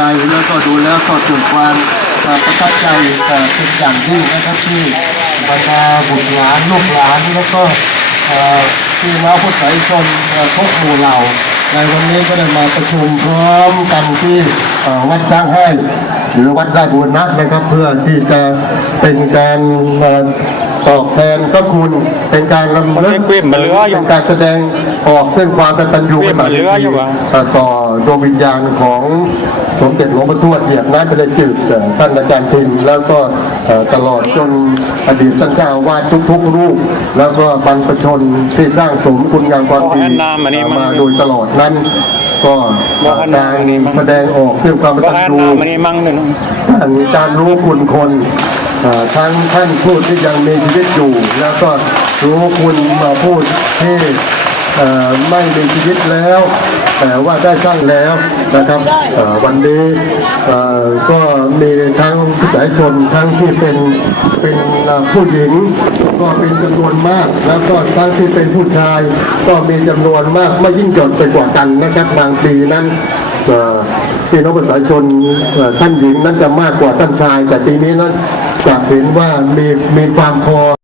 ใจแล้วก็ดูแล้วก็เกิดความประทับใจเอ่เป็นอย่างยิ่งนะครับที่บรรดาบุตรหลานลูกหลานแล้วก็เอ่อพี่น้องผู้สายชนทุกหมู่เหล่าในวันนี้ก็ได้มาประชุมพร้อมกันที่วัดช้างให้หรือวัดราชบุรณะนะครับเพื่อที่จะเป็นการ ตอบแทนพระคุณเป็นการรำลึกเกวียนมันเหลืออยู่เป็นการแสดงออกซึ่งความกตัญญูเกวียนมันเหลืออยู่วะเอ่อต่อดวงวิญญาณของสมเด็จหลวงพ่อทวดเหยียบน้ำไปเลยจืดเอ่อท่านอาจารย์ทินแล้วก็เอ่อตลอดจนอดีตท่านเจ้าอาวาสทุกๆรูป แล้วก็บรรพชนที่สร้างสมคุณงามความดีขอให้น้ำอันนี้มันมาโดยตลอดนั้นก็บอกให้กาน้ำอันนี้มันรแสดงออกซึ่งความกก็ตัญอ่านญูน้ำมันนี่มั่งหนึ่งท่านการรู้คุณคนเอ่อ ทั้งท่านพูดที่ยังมีชีวิตอยู่ แล้วก็รู้คุณมาพูดที่ไม่มีชีวิตแล้ว แต่ว่าได้สร้างแล้วนะครับวันนี้ก็มีทั้งผู้สายชนทั้งที่เป็นเป็นผู้หญิง ก็เป็นจำนวนมาก แล้วก็ทั้งที่เป็นผู้ชาย ก็มีจำนวนมากไม่ยิ่งหย่อนไปกว่ากันนะครับบางปีนั้นพี่น้องประชาชนท่านหญิงนั้นจะมากกว่าท่านชาย แต่ปีนี้นั้น จะเห็นว่ามีมีความพอ